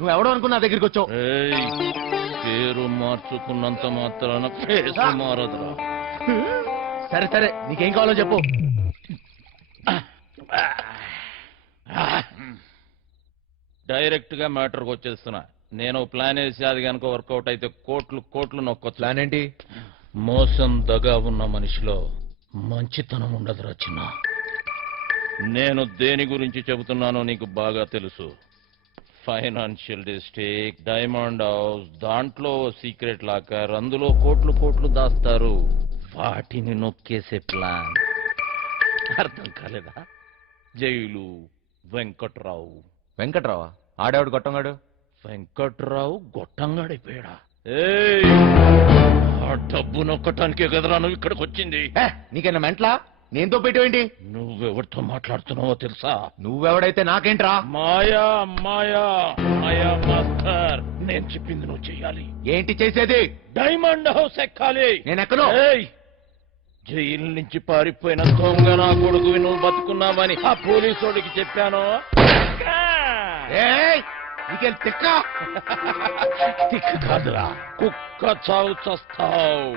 నువ్వెవడో అనుకున్నా నా దగ్గరికి వచ్చావు. పేరు మార్చుకున్నంత మాత్రాన ఫేస్ మారదురా. సరే సరే, నీకేం కావాలో చెప్పు. డైరెక్ట్ గా మ్యాటర్కి వచ్చేస్తున్నా. నేను ప్లాన్ వేసి అది కనుక వర్కౌట్ అయితే కోట్లు కోట్లు నొక్కొచ్చు. ప్లాన్ ఏంటి? మోసం దగా ఉన్న మనిషిలో మంచితనం ఉండదురా చిన్న. నేను దేని గురించి చెబుతున్నానో నీకు బాగా తెలుసు. ఫైనాన్షియల్ డిస్ట్రిక్ట్, డైమండ్ హౌస్, దాంట్లో సీక్రెట్ లాకర్, అందులో కోట్లు కోట్లు దాస్తారు. వాటిని నొక్కేసే ప్లాన్ అర్థం కాలేదా? జైలు వెంకట్రావు. వెంకట్రావా? ఆడేవాడు గొట్టంగాడు. వెంకట్రావు గొట్టంగాడైపోయాడా? ఆ డబ్బు నొక్కటానికే కదరా నువ్వు ఇక్కడికి వచ్చింది. నీకైనా మెంట్లా? నేనుతో పెట్టేవేంటి? నువ్వెవరితో మాట్లాడుతున్నావో తెలుసా? నువ్వెవడైతే నాకేంట్రా? మాయా మాయా మాయా మాస్టర్, నేను చెప్పింది నువ్వు చెయ్యాలి. ఏంటి చేసేది? డైమండ్ హౌస్ ఎక్కాలి. నేను ఎక్కను. జైలు నుంచి పారిపోయిన దొంగ నా కొడుకు నువ్వు బతుకున్నావని ఆ పోలీసోడికి చెప్పాను. తిక్క కాదురా, కుక్క చావు చస్తావు.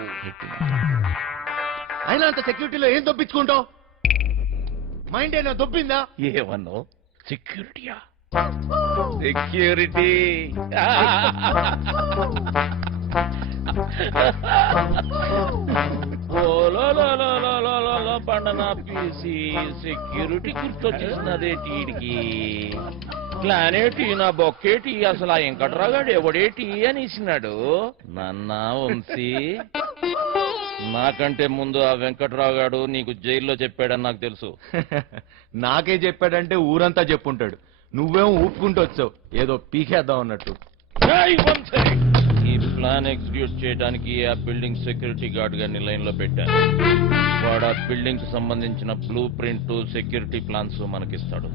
అయినా అంత సెక్యూరిటీలో ఏం దొప్పించుకుంటావు? మైండ్ అయినా దొబ్బిందా? ఏమన్నావు? సెక్యూరిటీయా? సెక్యూరిటీ పండనా పీసి సెక్యూరిటీ గుర్తొచ్చేసినదేటికి. ప్లానేటి నా బొక్కేటి, అసలు ఆ వెంకట్రాగాడు ఎవడేటి అని ఇచ్చినాడు. నన్నా వంశీ, నాకంటే ముందు ఆ వెంకట్రాగాడు నీకు జైల్లో చెప్పాడని నాకు తెలుసు. నాకే చెప్పాడంటే ఊరంతా చెప్పుంటాడు. నువ్వేమో ఊపుకుంటూ వచ్చావు ఏదో పీకేద్దాం అన్నట్టు. ఈ ప్లాన్ ఎగ్జిక్యూట్ చేయడానికి ఆ బిల్డింగ్ సెక్యూరిటీ గార్డ్ గారిని లైన్ లో పెట్టాను. వాడు ఆ బిల్డింగ్ కు సంబంధించిన బ్లూ ప్రింట్, సెక్యూరిటీ ప్లాన్స్ మనకిస్తాడు.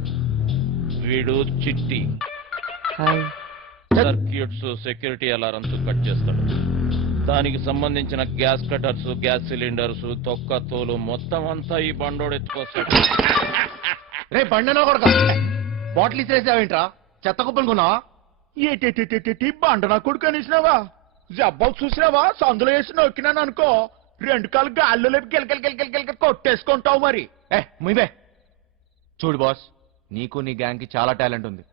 వీడు చిట్టి సర్క్యూట్స్, సెక్యూరిటీ అలారమ్స్ కట్ చేస్తాడు. దానికి సంబంధించిన గ్యాస్ కటర్స్, గ్యాస్ సిలిండర్స్, తొక్క తోలు మొత్తం అంతా ఈ బండోడు ఎత్తుకొస్తాడు. రే బండనో కొడక, బాటిల్ ఇసిరేసావేంట్రా? చెత్త కుప్పలు కొన్నావా? ఏటి బండ నా కొడుకు అనేసినావా? జబ్బాలు చూసినావా? సందులో వేసి నొక్కినాను అనుకో, 2 కాళ్ళు గాల్లో లేపి గిలకలు కొట్టేసుకుంటావు మరి. ముయ్యే చూడు బాస్, నీకు నీ గ్యాంగ్ కి చాలా టాలెంట్ ఉంది.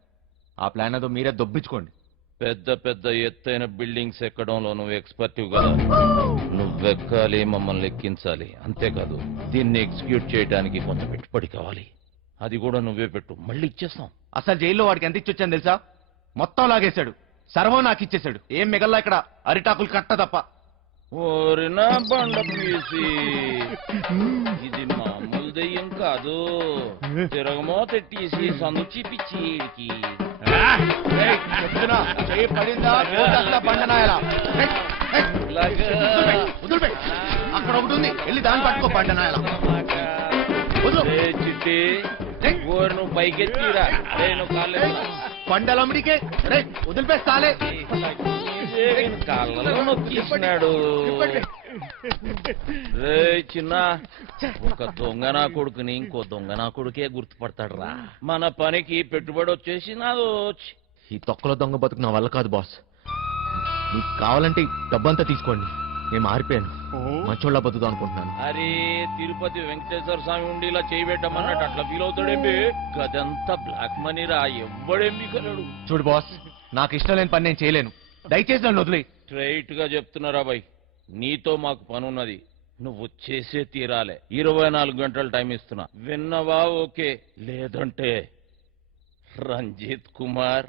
ఆ ప్లాన్ ఏదో మీరే దొబ్బించుకోండి. పెద్ద పెద్ద ఎత్తైన బిల్డింగ్స్ ఎక్కడంలో నువ్వు ఎక్స్పర్టివ్ కదా. నువ్వెక్కాలి, మమ్మల్ని ఎక్కించాలి. అంతేకాదు, దీన్ని ఎగ్జిక్యూట్ చేయడానికి కొంత పెట్టుబడి కావాలి. అది కూడా నువ్వే పెట్టు, మళ్ళీ ఇచ్చేస్తాం. అసలు జైల్లో వాడికి ఎంత ఇచ్చొచ్చాను తెలుసా? మొత్తం లాగేశాడు, సర్వం నాకు ఇచ్చేశాడు. ఏం మిగల్లా ఇక్కడ? అరిటాకులు కట్ట తప్ప. ఓరినా బండ పీసి, ఇది మామూలు దెయ్యం కాదు. తిరగమో తెట్టేసి సందు చూపించి అక్కడ ఒకటి ఉంది, వెళ్ళి దాన్ని పట్టుకో బండనాయల. చిట్టి నువ్వు పైకెత్తిరా, పండలమ్మడికే వదిలిపేస్తాలే. కాళ్ళలో నొక్కిస్తున్నాడు. రే చిన్న, ఒక దొంగ నా కొడుకుని ఇంకో దొంగ నా కొడుకే గుర్తుపడతాడు రా. మన పనికి పెట్టుబడి వచ్చేసి నాదో. ఈ తొక్కలో దొంగ బతుకు నా వల్ల కాదు బాస్. మీకు కావాలంటే డబ్బంతా తీసుకోండి, నేను మారిపోయాను, మంచోళ్ళ బతుకుదాం అనుకుంటున్నాను. అరే తిరుపతి వెంకటేశ్వర స్వామి ఉండి ఇలా చేయబెట్టమన్నట్టు అట్లా ఫీల్ అవుతాడేంటి? గదంతా బ్లాక్ మనీ రా, ఎవ్వడేంటి కలడు. చూడు బాస్, నాకు ఇష్టం లేని పని నేను చేయలేను, దయచేసి నన్ను వదిలే. స్ట్రైట్ గా చెప్తున్నారా బాయ్, నీతో మాకు పనున్నది, నువ్వు చేసే తీరాలే. 24 గంటలు టైం ఇస్తున్నా, విన్నవా? ఓకే, లేదంటే రంజిత్ కుమార్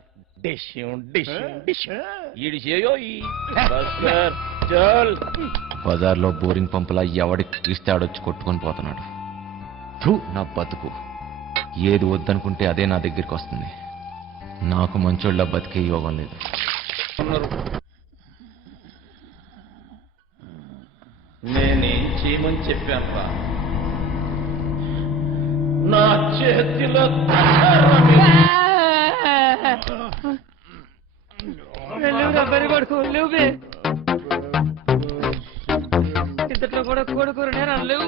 బజార్లో బోరింగ్ పంపులా ఎవడికి ఇస్తే ఆడొచ్చి కొట్టుకొని పోతున్నాడు. నా బతుకు ఏది వద్దనుకుంటే అదే నా దగ్గరికి వస్తుంది. నాకు మంచోళ్ళ బతికే యోగం లేదు. నేనేం చేయమని చెప్పాను? నా చేతిలో కొడుకు లేవు, ఇంతట్లో కూడా కొడుకు నేను లేవు.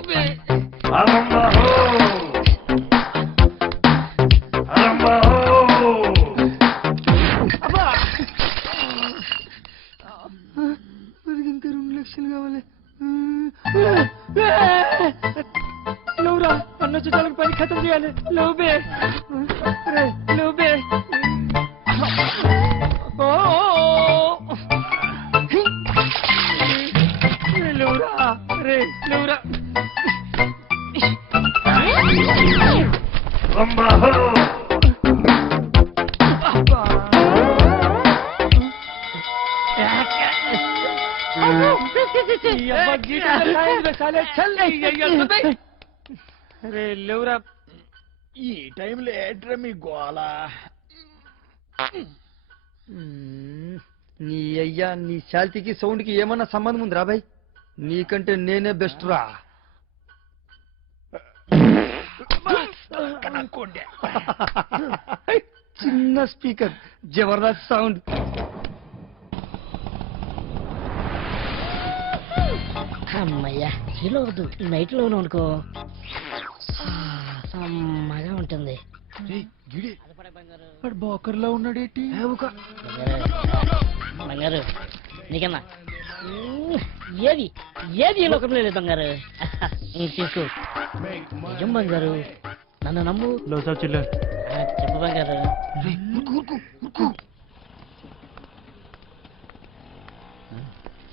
అరే లేవురా. ఈ టైంలో ఏంట్రా మీ గోల? నీ అయ్యా నీ శాల్తీకి సౌండ్ కి ఏమన్నా సంబంధం ఉంది రాబాయ్? నీకంటే నేనే బెస్ట్ రా. చిన్న స్పీకర్, జబర్దస్త్ సౌండ్. అమ్మయ్యా హీలో వద్దు, నైట్ లోనే అనుకో సమ్మగా ఉంటుంది. బోకర్లో ఉన్నాడేటి? బంగారు నీకన్నా ఏది ఏది ఈ లోకంలో లేదు బంగారు. తీసుకో. నిజం బంగారు, నన్ను నమ్ము. చెప్పు బంగారు.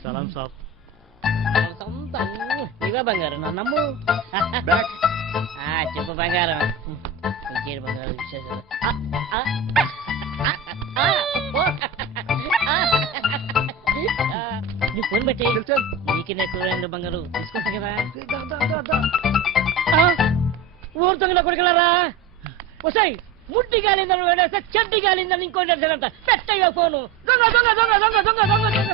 సలాం సాబ్. ఇవా బంగారు, నన్ను నమ్ము. చెప్పు బంగారం. ఇంకేడు బంగారు విశేషాలు? నువ్వు ఫోన్ పెట్టి నీకు నేను బంగారు తీసుకుంటా కదా. ఊరు తొంగల కొడుకులారా, వసాయి ముట్టి గాలిందని వేడేస్తే చెడ్డి గాలిందని ఇంకోటి అంట. పెట్టయ్యా ఫోను. దొంగ దొంగ దొంగ దొంగ దొంగ దొంగ దొంగ.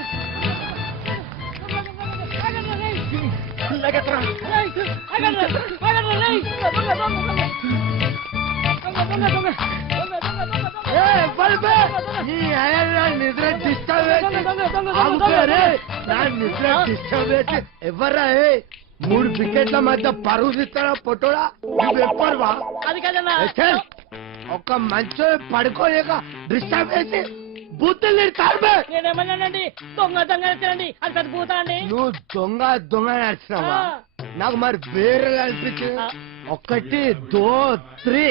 ఎవర్రా? 3 వికెట్ల మధ్య పరుగు తీస్తారా పొట్టోడా? నువ్వెప్పవా? అది కదన్నా, ఒక్క మంచి పడుకోలేక డిస్టర్బ్ చేసి బూతులు కాల్బే. నేనేమన్నానండి? దొంగ దొంగ నచ్చానండి, అది చచ్చిపోతా అండి. నువ్వు దొంగ దొంగ నచ్చినావా? నాకు మరి వేరే అనిపించింది. 1 2 3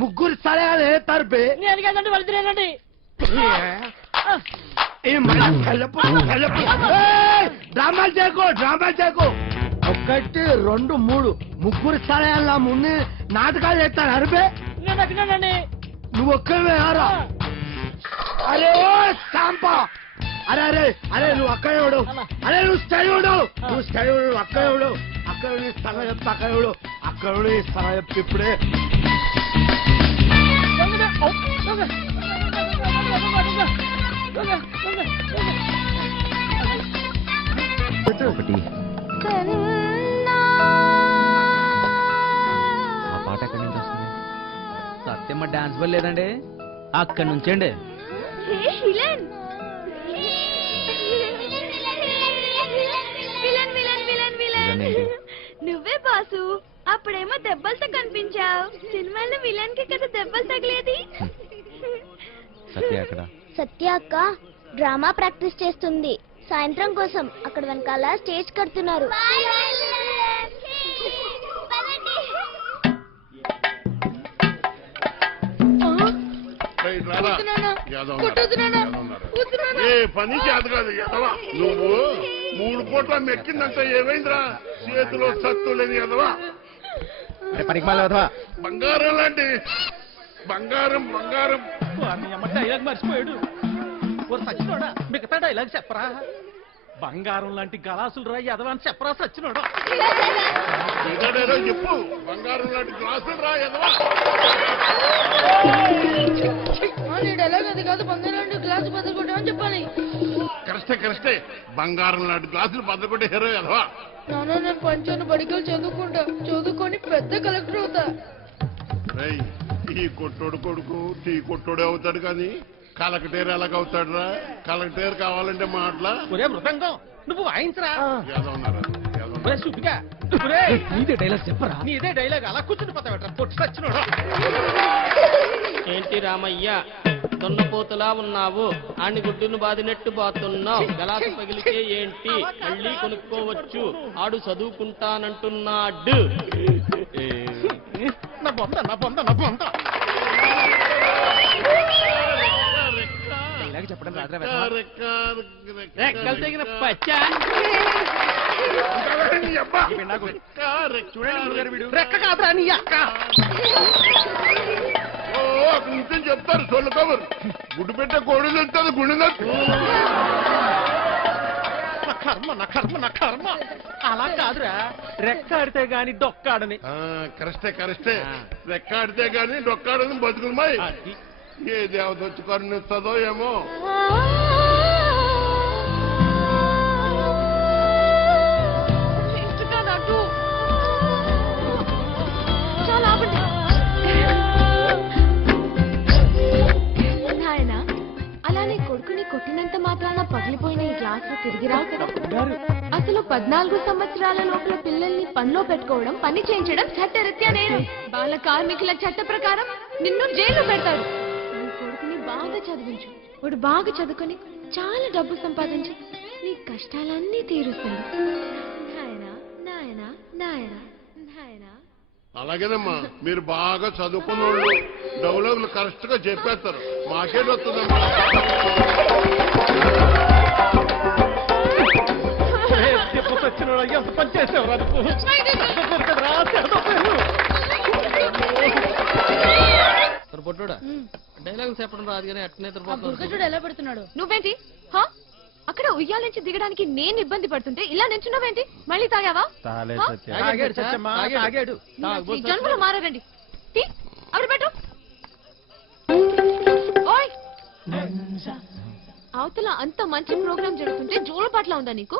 ముగ్గురు సలహాలు వేస్తారు బే. నేను కదండి వాళ్ళు తినేనండి. డ్రామాలు చేయకు, డ్రామాలు చేయకు. 1 2 3 ముగ్గురు సలహాల ముందు నాటకాలు చేస్తాను అరిపే. నేను అక్కడండి. నువ్వు ఒక్కవే ఆరా. అరే ఓ సాంపా, అరే అరే అరే నువ్వు అక్కడ ఎవడు? అరే నువ్వు స్టడీ ఉండు, నువ్వు స్టడీ ఉండు. అక్కడ ఎవడు? అక్కడ స్థలం చెప్తా. అక్కడ ఎవడు? అక్కడ స్థలం చెప్తే ఇప్పుడే. ఒకటి ఆ పాట ఎక్కడి నుంచి వస్తుంది? సత్యమ్మ డాన్స్ బల్ లేదండి, అక్కడి నుంచండి. నువ్వే బాసు. అప్పుడేమో దెబ్బలతో కనిపించావు, సినిమాలో విలన్ కి కదా దెబ్బలు తగిలేది. సత్య అక్కడ. సత్య అక్క డ్రామా ప్రాక్టీస్ చేస్తుంది సాయంత్రం కోసం. అక్కడ వెనకాల స్టేజ్ కడుతున్నారు. ఏ పని చేత కాదు ఎదవా నువ్వు. 3 పూట్ల మెక్కిందంటే ఏమైందిరా? చేతిలో సత్తు లేని ఎదవా. బంగారం లాంటి బంగారం బంగారం. డైలాగ్ మర్చిపోయాడు. సచ్చినోడా మిగతా డైలాగ్ చెప్పరా? బంగారం లాంటి గలాసులు రా ఎదవా అని చెప్పరా సచ్చినోడా? చెప్పు. బంగారం లాంటి గ్లాసులు రా ఎదవా. డైలాగ్ అది కాదు, బంగారం లాంటి గ్లాసు బదులు కొట్టామని చెప్పాలి. కరెక్టే కరెక్టే. బంగారం లాంటి గ్లాసులు బద్దకొట్టే హీరో ఎదవా. నాన్న నేను పంచాను బడికలు చదువుకుంటా, చదువుకొని పెద్ద కలెక్టర్ అవుతా. ఈ కొట్టోడు కొడుకు టీ కొట్టోడే అవుతాడు కానీ కలెక్టర్ ఎలాగవుతాడు రా? కలెక్టర్ కావాలంటే మాటలా? ఒరే మృదంగం నువ్వు వాయించరా. నీదే డైలాగ్ చెప్పరా? నీదే డైలాగ్ అలా కూర్చుని పోతావట పొట్టు సచ్చినోడా. ఏంటి రామయ్య దొన్నపోతులా ఉన్నావు? ఆని గుడ్డును బాదినట్టు బాతున్నావు. గలాసు పగిలితే ఏంటి మళ్ళీ కొనుక్కోవచ్చు. ఆడు చదువుకుంటానంటున్నాడు. నా బొంద నా బొంద నా బొంద. చెప్పడం రెక్కలు తెగిన పచ్చా. రెక్క కాదురా నీ అక్క. నిత్యం చెప్తారు సొల్లు కబురు. గుడ్డు పెట్టే కోడి వెళ్తుంది గుండె కర్మ అలా కాదురా రెక్కాడితే గాని డొక్కాడని కరెస్టే రెక్కాడితే గాని డొక్కాడని బతుకులమాయి ఏ దేవత వచ్చి కరుణిస్తుందో ఏమో నాయనా అలానే కొడుకుని కొట్టినంత మాత్రాన పగిలిపోయిన ఈ గ్లాసులు తిరిగి రావు కదా. అసలు 14 సంవత్సరాల లోపల పిల్లల్ని పనిలో పెట్టుకోవడం, పని చేయించడం చట్టరీత్యా నేరం. బాల కార్మికుల చట్ట ప్రకారం నిన్ను జైల్లో పెడతాడు. నీ కొడుకుని బాగా చదివించు. వాడు బాగా చదువుకొని చాలా డబ్బు సంపాదించి నీ కష్టాలన్నీ తీరుస్తాడు. నాయనా నాయనా నాయనా నాయనా. అలాగేనమ్మా మీరు బాగా చదువుకున్న వాళ్ళు డెవలప్లు కరెక్ట్ గా చెప్పేస్తారు మాకేట్ వస్తుందమ్మా ఎంత పని చేసేవరా పొట్టుడా డైలాగ్ చెప్పడం రాదు కానీ అట్నే చూడు ఎలా పెడుతున్నాడు. నువ్వేంటి హా? అక్కడ ఉయ్యాలించి దిగడానికి నేను ఇబ్బంది పడుతుంటే ఇలా నించున్నావేంటి? మళ్ళీ తాగావా? ఈ జన్మలో మారారండి. అక్కడ పెట్టు. ఓయ్ అవతల అంత మంచి ప్రోగ్రామ్ జరుగుతుంటే జోల పాటలా ఉందా నీకు?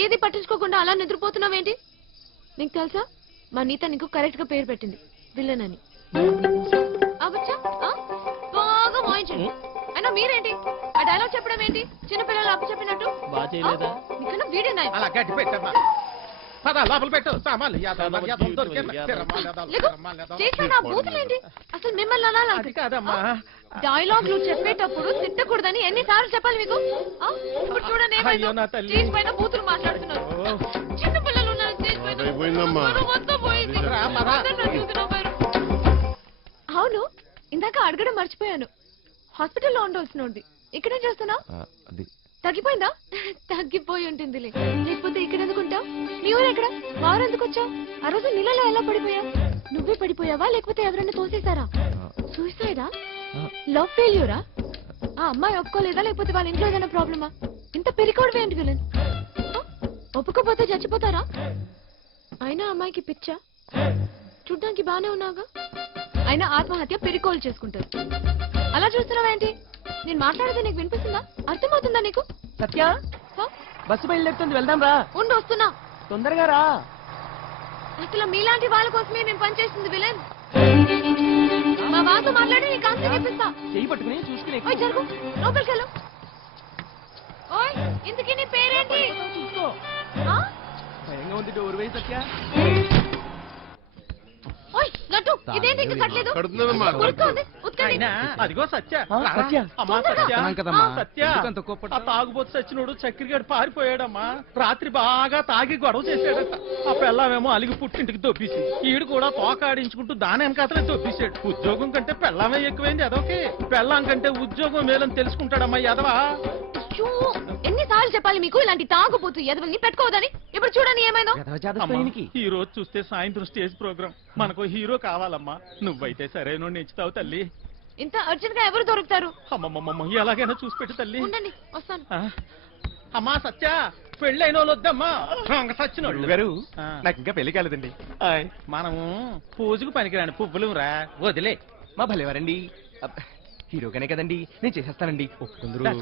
ఏది పట్టించుకోకుండా అలా నిద్రపోతున్నావేంటి? నీకు తెలుసా మా నీత నీకు కరెక్ట్ గా పేరు పెట్టింది విలన్ అని. అవచ్చా బాగా వాయించండి. అయినా మీరేంటి ఆ డైలాగ్ చెప్పడం ఏంటి? చిన్నపిల్లలు అప్పు చెప్పినట్టు మీకన్నా వీడే నాయ. అలా గట్టి పెట్టమ్మా పద లోపల పెట్టు సామాన్లు బూతులేంటి అసలు మిమ్మల్ని అనాలి కాదమ్మా. డైలాగ్లు చెప్పేటప్పుడు తిట్టకూడదని ఎన్నిసార్లు చెప్పాలి మీకు? ఇప్పుడు చూడండి స్టేజ్ పైన బూతులు మాట్లాడుతున్నారు. చిన్నపిల్లలు ఉన్నారు స్టేజ్ పైన. అవును ఇందాక అడగడం మర్చిపోయాను. హాస్పిటల్లో ఉండవలసినోంది ఇక్కడేం చేస్తున్నావు? తగ్గిపోయిందా? తగ్గిపోయి ఉంటుందిలే. లేకపోతే ఇక్కడ ఎందుకుంటావు? నీ ఊరు ఎక్కడ? వారు ఎందుకు వచ్చావు? ఆ రోజు నీళ్ళలో ఎలా పడిపోయావు? నువ్వే పడిపోయావా లేకపోతే ఎవరైనా తోసేశారా? సూసైడా? లవ్ ఫెయిల్యూరా? ఆ అమ్మాయి ఒప్పుకోలేదా లేకపోతే వాళ్ళ ఇంట్లో ఏదైనా ప్రాబ్లమా? ఇంత పెరికోవడం ఏంటి విలన్? ఒప్పుకోపోతే చచ్చిపోతారా? అయినా అమ్మాయికి పిచ్చా? చూడ్డానికి బానే ఉన్నావుగా. అయినా ఆత్మహత్య పెరికోలు చేసుకుంటారు. అలా చూస్తున్నావేంటి? నేను మాట్లాడితే నీకు వినిపిస్తుందా? అర్థమవుతుందా నీకు? సత్య బస్సు బయలుదేరుతుంది వెళ్దాం రా. ఉండి వస్తున్నా తొందరగా రా. అసలు మీలాంటి వాళ్ళ కోసమే నేను పనిచేస్తుంది విలన్. మా వాళ్ళతో మాట్లాడి నీకు ఆన్సర్ చెప్పిస్తా. చెయ్యి పట్టుకుని చూసుకుని ఓయ్ జరుగు లోపలికి వెళ్ళు. ఓయ్ ఇంతకీ నీ పేరేంటి? చూసుకో భయంగా ఉంది. డోర్ వేయి సత్య. ఓయ్ లడ్డు ఇదేంటి ఇంకా కట్టలేదు? అదిగో సత్య తాగుబోతు సచ్చినోడు చక్కెరగాడు పారిపోయాడమ్మా. రాత్రి బాగా తాగి గొడవ చేశాడట. ఆ పెళ్ళామేమో అలిగి పుట్టింటికి దొబ్బేసి ఈడు కూడా తోకాడించుకుంటూ దాని వెనకాతలే దొబ్బేశాడు. ఉద్యోగం కంటే పెళ్ళామే ఎక్కువైంది ఎదవకి. పెళ్ళాం కంటే ఉద్యోగం మేలని తెలుసుకుంటాడమ్మా ఎదవా. ఎన్నిసార్లు చెప్పాలి మీకు ఇలాంటి తాగుబోతు ఎదవల్ని పెట్టుకోవద్దని? ఇప్పుడు చూడని ఏమైందో. ఈ రోజు చూస్తే సాయంత్రం స్టేజ్ ప్రోగ్రామ్ మనకు హీరో కావాలమ్మా. నువ్వైతే సరైన నెచ్చుతావు తల్లి. ఇంత అర్జెంట్ గా ఎవరు దొరుకుతారు? అమ్మమ్మమ్మ ఎలాగైనా చూసి పెట్టు తల్లి. ఉండండి వస్తాను. అమ్మా సత్య పెళ్ళైన వాళ్ళు వద్దమ్మా. సచ్చినోళ్ళు గారు నాకు ఇంకా పెళ్లి కాలేదండి. మనము పూజకు పనికిరాని పువ్వులు రా వదిలే. మా భలేవారండి. హీరోగానే కదండి నేను చేసేస్తానండి.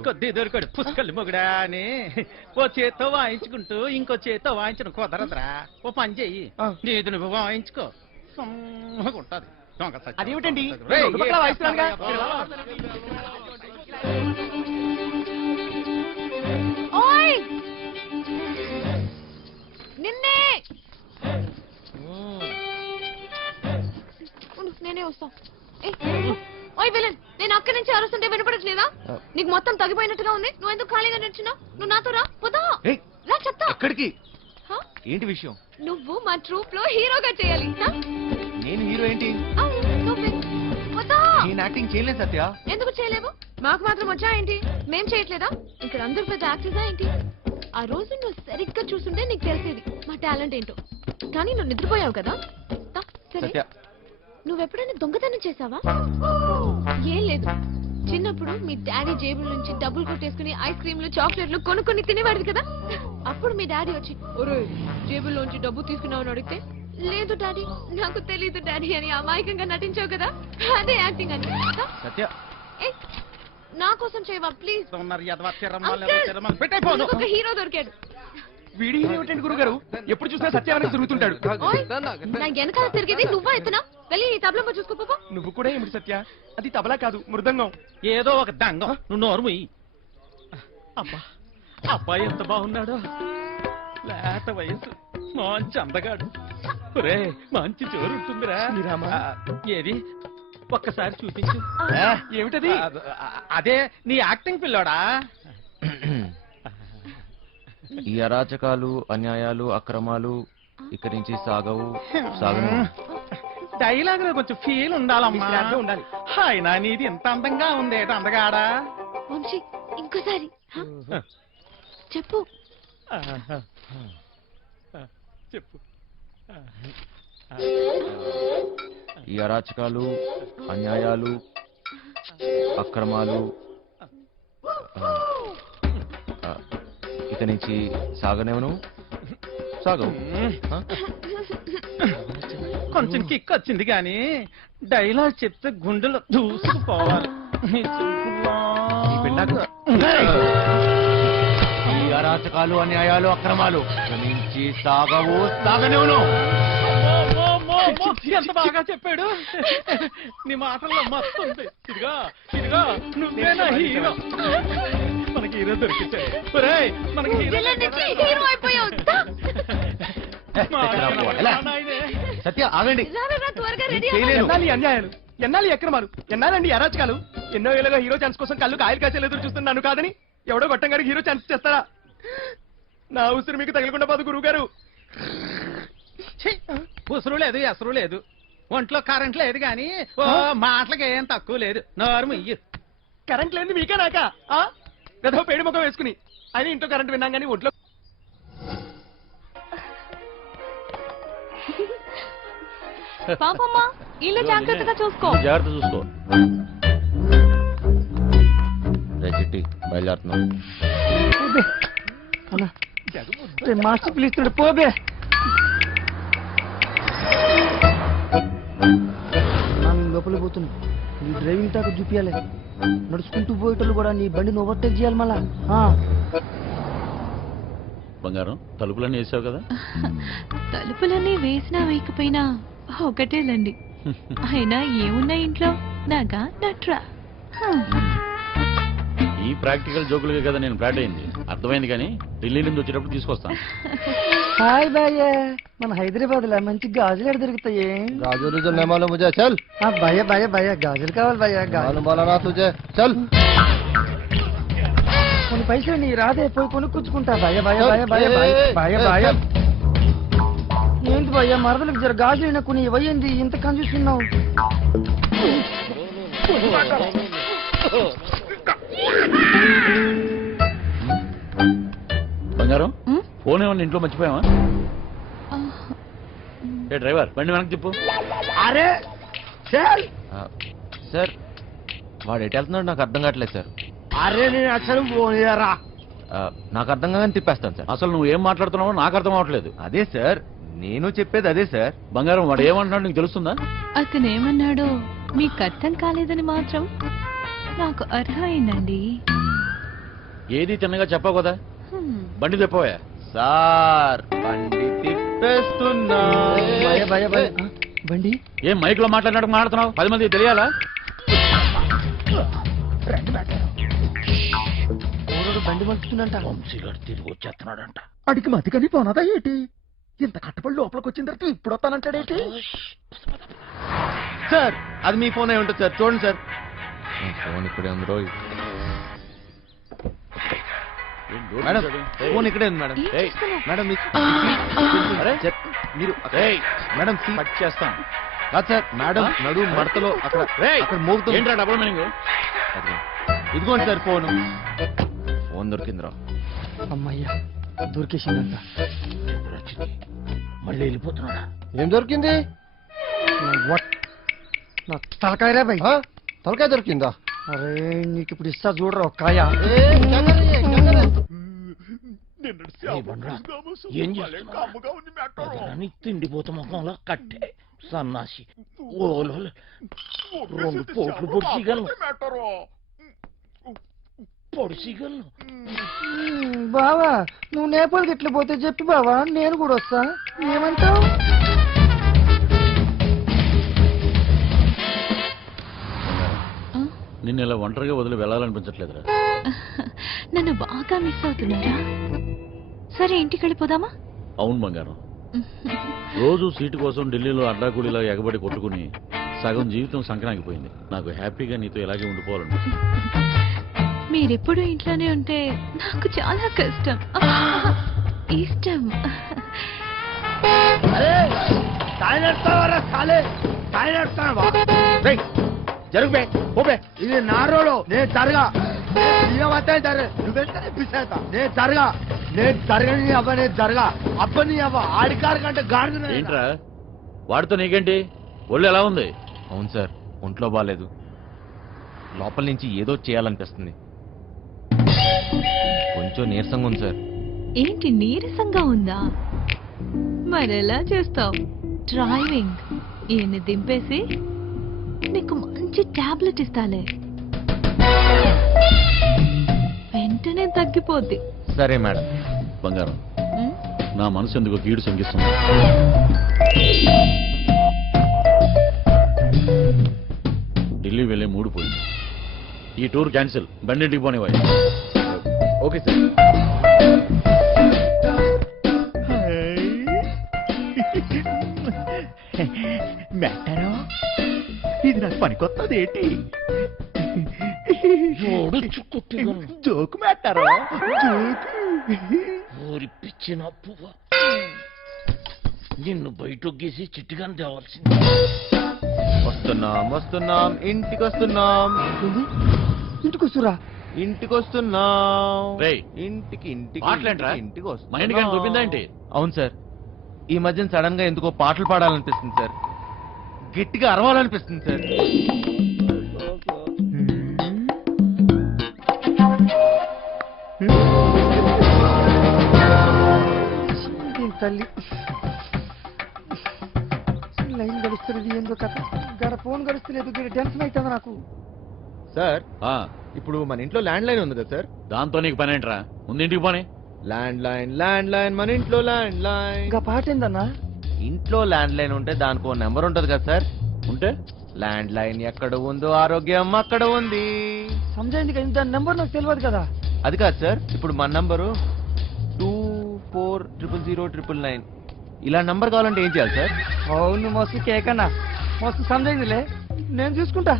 కొద్ది దొరకడు పుష్కలు మొగుడా అని ఓ చేత్తో వాయించుకుంటూ ఇంకో చేత్తో వాయించడం కుదరదురా. ఓ పని చెయ్యి నీది నువ్వు వాయించుకో ఉంటది. అదేమిటండి నిన్నే నేనే వస్తా. ఓయ్ విలన్ నేను అక్కడి నుంచి అరుస్తుంటే వినపడట్లేదా? నీకు మొత్తం తగ్గిపోయినట్టుగా ఉంది. నువ్వు ఎందుకు ఖాళీగా నిల్చున్నావు? నువ్వు నాతో రా. పోదా రా చెప్తా. ఎక్కడికి? ఏంటి విషయం? నువ్వు మా ట్రూప్ లో హీరోగా చేయాలి. నేను హీరో ఏంటి? నేను యాక్టింగ్ చేయలేదు సత్య. ఎందుకు చేయలేవు? మాకు మాత్రం వచ్చా ఏంటి? మేం చేయట్లేదా? ఇక్కడ అందరు పెద్ద యాక్టర్సా ఏంటి? ఆ రోజు నువ్వు సరిగ్గా చూస్తుంటే నీకు తెలిసేది మా టాలెంట్ ఏంటో. కానీ నువ్వు నిద్రపోయావు కదా. సరే నువ్వెప్పుడైనా దొంగతనం చేసావా? ఏం లేదు. చిన్నప్పుడు మీ డాడీ జేబుల నుంచి డబ్బులు కొట్టేసుకుని ఐస్ క్రీమ్లు చాక్లెట్లు కొనుక్కొని తినేవాడు కదా. అప్పుడు మీ డాడీ వచ్చి ఒరే జేబుల్లోంచి డబ్బు తీసుకున్నావని అడిగితే లేదు డాడీ నాకు తెలీదు డాడీ అని అమాయకంగా నటించావు కదా, అదే యాక్టింగ్ అని. సత్య నా కోసం చేయవా ప్లీజ్. ఒక హీరో దొరికాడు. వీడి ఏమిటండి గురుగారు, ఎప్పుడు చూసినా సత్యానికి తిరుగుతుంటాడు. ఓయ్, నా వెనకాల తిరిగేది నువ్వా ఎత్తనా? వెళ్ళి నీ తబలమ్మ చూసుకోపో. నువ్వు కూడా ఏమిటి సత్య, అది తబలా కాదు మృదంగం. ఏదో ఒక దంగం, నువ్వు నోరు ముయ్యి. అబ్బా అబ్బాయి ఎంత బాగున్నాడో, లేత వయసు, మంచి అందగాడు. ఒరే మంచి జోరు ఉంటుందిరా. ఏది ఒక్కసారి చూపించు. ఏమిటది? అదే నీ యాక్టింగ్ పిల్లోడా. ఈ అరాచకాలు, అన్యాయాలు, అక్రమాలు ఇక్కడి నుంచి సాగవు. డైలాగ్ లో కొంచెం ఫీల్ ఉండాలమ్మా. ఉండాలి. అయినా నీది ఇంత అందంగా ఉంది అందగాడా. వంశీ ఇంకోసారి చెప్పు. చెప్పు. ఈ అరాచకాలు, అన్యాయాలు, అక్రమాలు ఇక నుంచి సాగనేవను సాగవు. కొంచెం కిక్ వచ్చింది కానీ డైలాగ్ చెప్తే గుండెలో దూసుకుపోవాలి. ఈ అరాచకాలు, అన్యాయాలు, అక్రమాలు ఇక నుంచి సాగవు, సాగనేవను. ఎంత బాగా చెప్పాడు. నీ మాటల్లో మస్తు ఉంది. ఇదిగా ఇదిగా నువ్వేనా హీరో. మనకి హీరో దొరికించాడు. మనకి హీరో అయిపోయావు. సత్య ఆగండి. త్వరగా రెడీ ఎన్నాలి అన్యాయాలు, ఎన్నాలి అక్రమాలు, ఎన్నాలండి అరాచకాలు. ఎన్నో ఏళ్ళగా హీరో ఛాన్స్ కోసం కళ్ళు కాయలు కాసేలు ఎదురు చూస్తున్నాను కాదని ఎవడో గొట్టంగారికి హీరో ఛాన్స్ చేస్తారా? నా ఉసిరి మీకు తగలకుండా పోదు గురువు గారు. ఉసురు లేదు, ఎసరు లేదు, ఒంట్లో కరెంట్ లేదు కానీ మాటలకి ఏం తక్కువ లేదు. నోరు ముయ్యి. కరెంట్ లేదు మీకే నాక ఏదో పేడి ముఖం వేసుకుని అయినా ఇంట్లో కరెంట్ విన్నాం కానీ ఒంట్లో. పాపమ్మా ఇల్లు జాగ్రత్తగా చూసుకో. జాగ్రత్త చూసుకో. చిట్టి బయలుదేరుతున్నాం. మాస్టర్ పిలుస్తున్నాడు పోబే. లోపలికి పోతున్నా. నీ డ్రైవింగ్ టాక్ చూపించాలి. నడుచుకుంటూ పోయేటోళ్ళు కూడా నీ బండిని ఓవర్టేక్ చేయాలి మళ్ళా. బంగారం తలుపులన్నీ వేసావు కదా? తలుపులన్నీ వేసినా వేయకపోయినా ఒకటేలండి. అయినా ఏమున్నా ఇంట్లో నాగా నట్రా. ఈ ప్రాక్టికల్ జోకులుగా కదా నేను ఫ్లాట్ అయింది. అర్థమైంది కానీ ఢిల్లీ నుంచి వచ్చేటప్పుడు తీసుకొస్తాను. హాయ్ భయ్య, మన హైదరాబాద్ లో మంచి గాజులు ఎక్కడ దొరుకుతాయి? गाजर जो नहीं मालूम मुझे चल భయ్య భయ్య భయ్య గాజులు కావాలి భయ్య. मालूम वाला ना तुझे चल కొన్ని పైసలు నీ రాదే పోయి కొనుక్కుంటా భయ్య భయ్య భయ్య భయ్య భయ్య భయ్య. ఏంటి భయ్య మరదలకు జర గాజులు కొన్ని ఇవ్వయింది ఇంత కన్ఫ్యూస్తున్నావు. బంగారం ఫోన్ ఏమన్నా ఇంట్లో మర్చిపోయావా? ఏ డ్రైవర్ బండి వెనక్కి తిప్పు. अरे चल సార్ వాడు ఎటు వెళ్తున్నాడు నాకు అర్థం కావట్లేదు సార్. अरे నేను అసలు పోయారా. నాకు అర్థం కాగానే తిప్పేస్తాను సార్. అసలు నువ్వు ఏం మాట్లాడుతున్నావో నాకు అర్థం అవట్లేదు. అదే సార్ నేను చెప్పేది అదే సార్. బంగారం వాడు ఏమంటున్నాడు నీకు తెలుస్తుందా? అతను ఏమన్నాడో మీకు అర్థం కాలేదని మాత్రం నాకు అర్థమైందండి. ఏది తిన్నగా చెప్పావు కదా, బండి తిప్పవా? సార్ బండి తిప్పేస్తున్నా. భయ్య భయ్య భయ్య బండి ఏం మైక్ లో మాట్లాడినట్టు మాట్లాడుతున్నావు? 10 మందికి తెలియాలా? బండి మలుపుతుందంట. వంశీగాడు తిరిగి వచ్చేస్తున్నాడంట. అడిగి మతికని పోనదా ఏంటి? ఇంత కట్టబడి లోపలికి వచ్చిన తర్వాత ఇప్పుడు వస్తానంటాడేంటి? సార్ అది మీ ఫోన్ అయి ఉంటుంది సార్, చూడండి సార్. ఫోన్ ఇక్కడే ఉంది రోయ్. మేడం ఫోన్ ఇక్కడే ఉంది మేడం. మేడం మీరు మేడం కట్ చేస్తాను. కాదు సార్ మేడం నడు మడతలో అక్కడ అక్కడ మోగుతుంది. ఏంట్రా డబుల్ మీనింగ్? ఇదిగోండి సార్ ఫోన్. ఫోన్ దొరికిందిరా. అమ్మయ్యా దొరికేసిందంట. మళ్ళీ వెళ్ళిపోతున్నాడా? ఏం దొరికింది? నా తలకాయరా భయ్. తలకాయ దొరికిందా? అరే నీకు ఇప్పుడు ఇస్తా చూడరా ఒక్కాయ ఏం చేస్తున్నావు తిండిపోత ముఖంలో కట్టే సన్నాసి ఓలో 2 పోట్లు పొడిసిగలను బావా నువ్వు నేపాల్కి ఎట్లా పోతే చెప్పి బావా నేను కూడా వస్తా ఏమంటావు నిన్ను ఇలా ఒంటరిగా వదిలి వెళ్ళాలనిపించట్లేదురా. నన్ను బాగా మిస్ అవుతున్నారా? సరే ఇంటికి వెళ్ళిపోదామా? అవును బంగారం, రోజు సీటు కోసం ఢిల్లీలో అడ్డాకూడిలా ఎగబడి కొట్టుకుని సగం జీవితం సంక్రాంతిపోయింది. నాకు హ్యాపీగా నీతో ఇలాగే ఉండిపోవాలండి. మీరెప్పుడు ఇంట్లోనే ఉంటే నాకు చాలా కష్టం. ఇష్టం. జరుగు ఇది నా రోడ్, నేను జరగా నేను జరగా నేను జరగని అవ్వ నేను జరగా అబ్బని అవ్వ ఆడికారు కంటే గాడి ఏంట్రా వాడితో నీకేంటి? ఒళ్ళు ఎలా ఉంది? అవును సార్, ఒంట్లో బాగాలేదు. లోపల నుంచి ఏదో చేయాలనిపిస్తుంది. కొంచెం నీరసంగా ఉంది సార్. ఏంటి నీరసంగా ఉందా? మరెలా చేస్తావు? డ్రైవింగ్ ఈయన్ని దింపేసి నీకు మంచి టాబ్లెట్ ఇస్తాలే, వెంటనే తగ్గిపోద్ది. సరే మేడం. బంగారం, నా మనసు ఎందుకు కీడు సంగిస్తుంది. ఢిల్లీ వెళ్ళే మూడు పోయింది. ఈ టూర్ క్యాన్సిల్, బండింటికి పోనివ్వాలి. Okay sir. మెట్టరో ఇది నాకు పనికొత్తది ఏంటి? జోకు మెట్టారో ఊరి పిచ్చిన పువ్వ నిన్ను బయటొగ్గేసి చిట్టుగాని తేవాల్సింది. వస్తున్నాం ఇంటికి వస్తున్నాం. ఇంటికి వస్తురా? ఇంటికి వస్తున్నాం. ఇంటికి ఇంటికి వస్తున్నాం. అవును సార్, ఈ మధ్యన సడన్ గా ఎందుకో పాటలు పాడాలనిపిస్తుంది సార్, గట్టిగా అరవాలనిపిస్తుంది సార్. తల్లి లైన్ గడుస్తున్నది ఏందో కథ, గడ ఫోన్ గడుస్తలేదు, టెన్షన్ అవుతుంది నాకు. సార్ ఇప్పుడు మన ఇంట్లో ల్యాండ్ లైన్ ఉంది కదా సార్, దాంతో నీకు పని ఏంట్రా? ముందు ఇంటికి పోనీ. ల్యాండ్ లైన్ మన ఇంట్లో ల్యాండ్ లైన్. ఇంకా పాట ఏందన్నా? ఇంట్లో ల్యాండ్ లైన్ ఉంటే దానికి ఒక నెంబర్ ఉంటది కదా సార్. ఉంటే ల్యాండ్ లైన్ ఎక్కడ ఉందో ఆరోగ్యం అక్కడ ఉంది. సమజైంది కదా, దాని నెంబర్ నాకు తెలియదు కదా. అది కాదు సార్, ఇప్పుడు మన నంబరు 240009. ఇలా నంబర్ కావాలంటే ఏం చేయాలి సార్? అవును మస్తు కేకన్నా, మస్తు సమజైందిలే, నేను చూసుకుంటా.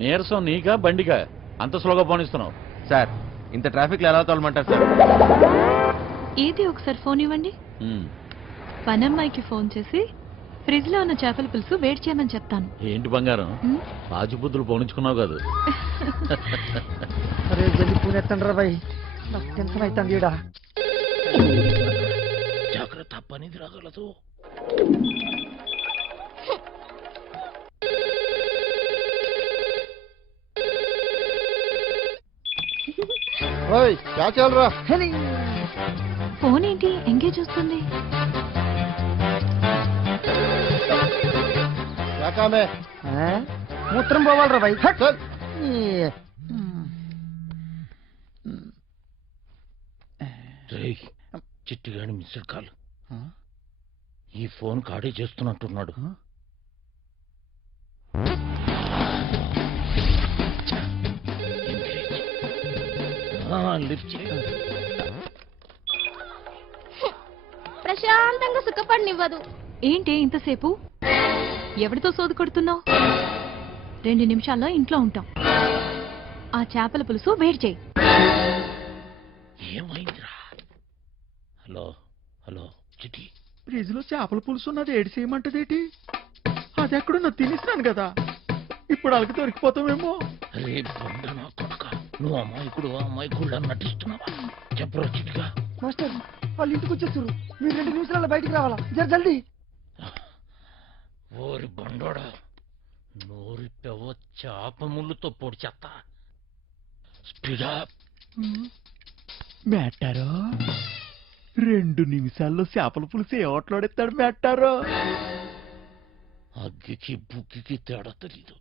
నీరసం నీకా బండికా అంత స్లోగా పోనిస్తున్నావు? సార్ ఇంత ట్రాఫిక్ లో ఎలా తోలమంటారు సార్? ఏది ఒకసారి ఫోన్ ఇవ్వండి. పనమ్మాయికి ఫోన్ చేసి ఫ్రిడ్జ్ లో ఉన్న చేపల పులుసు వేడి చేయమని చెప్తాను. ఏంటి బంగారం, రాజుబుద్ధులు పోనించుకున్నావు కాదు? అరే జల్ది ఫోన్ ఎత్తండి రా బాయ్, నాకు టెన్షన్ అవుతుంది ఈడ. జాగ్రత్త, పనిది రాగలదు. ఫోన్ ఏంటి ఎంగేజ్ వస్తుంది? మూత్రం పోవాలరా బాయ్. చిట్టుగాని మిస్డ్ కాల్. ఈ ఫోన్ కాడే చేస్తున్నట్టున్నాడు. ప్రశాంతంగా సుఖపడినివ్వదు. ఏంటి ఇంతసేపు? ఎవరితో సోదు కొడుతున్నావు? 2 నిమిషాల్లో ఇంట్లో ఉంటాం. ఆ చేపల పులుసు వేడి చేయి. ఏమైందిరా? హలో హలో చిట్టి, ఫ్రిడ్జ్ లో చేపల పులుసు ఉన్నది ఏడు చేయమంటదేటి? అది ఎక్కడున్నా తినేసినాను కదా, ఇప్పుడు అలకి దొరికిపోతామేమో. అరే బండ నా కొడుక, నువ్వు అమ్మాయికుడు నటిస్తున్నావా? చెప్పరా చిట్టిగా. మాస్టర్ వాళ్ళు ఇంటికి వచ్చేస్తారు, మీరు 2 నిమిషాల్లో బయటికి రావాలా, జల్దీ. ఓరి బండోడా నోరిపెవ చేప ముళ్ళుతో పొడి చెత్త స్పీడా మేటారో 2 నిమిషాల్లో చేపల పులుసు ఏవట్లాడేస్తాడు మేటారో. అగ్గికి బుగ్గికి తేడా తెలీదు.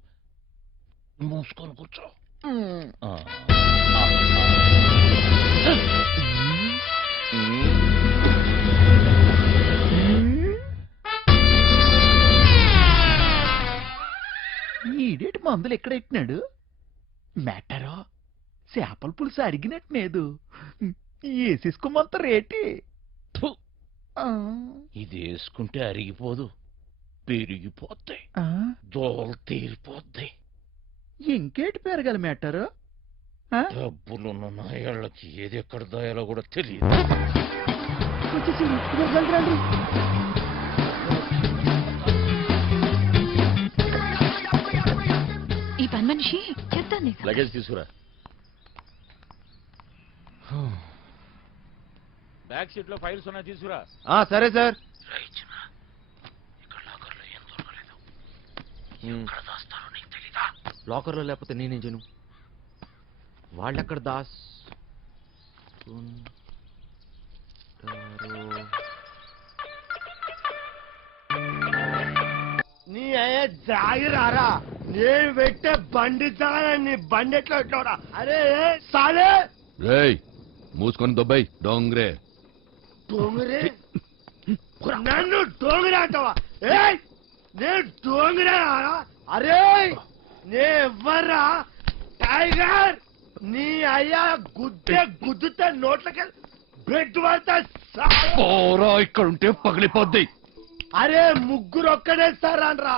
మూసుకొని కూర్చో. ఈడేటి మందులు ఎక్కడెట్టినాడు మేటారో? చేపల పులుసు అడిగినట్లేదు, వేసేసుకోమంత రేటి. ఇది వేసుకుంటే అరిగిపోదు, పెరిగిపోతాయి, దోలు తీరిపోద్ది. ఇంకేటి పెరగాలి మేటారో? డబ్బులున్న నాయాళ్ళకి ఏది ఎక్కడ దాయాలో కూడా తెలియదు. ఈ పని మనిషి చెప్తాను. లగేజ్ తీసుకురా. బ్యాక్ సీట్ లో ఫైల్స్ ఉన్నాయి, తీసుకురా. సరే సార్. లాకర్లో లేకపోతే నేనేం చేయను? వాళ్ళెక్కడ దాస్ నీ అయ్యే జాగిరారా, నేను పెట్టే బండి నీ బండి ఎట్లా పెట్టావురా? అరే సాలే మూసుకొని దొబ్బాయి డోంగ్రే. డోంగరే నన్ను డోంగరే అంటావా? నేను డోంగరే. అరే నేవర్రా టైగర్, నీ అయ్యా గుద్దుతే నోట్లకి బెడ్ పడతా. ఇక్కడ ఉంటే పగిలిపోద్ది. అరే ముగ్గురు ఒక్కడే సార్ అనరా,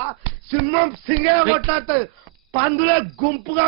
సింహం సింగే కొట్లాడుతుంది, పందులే గుంపుగా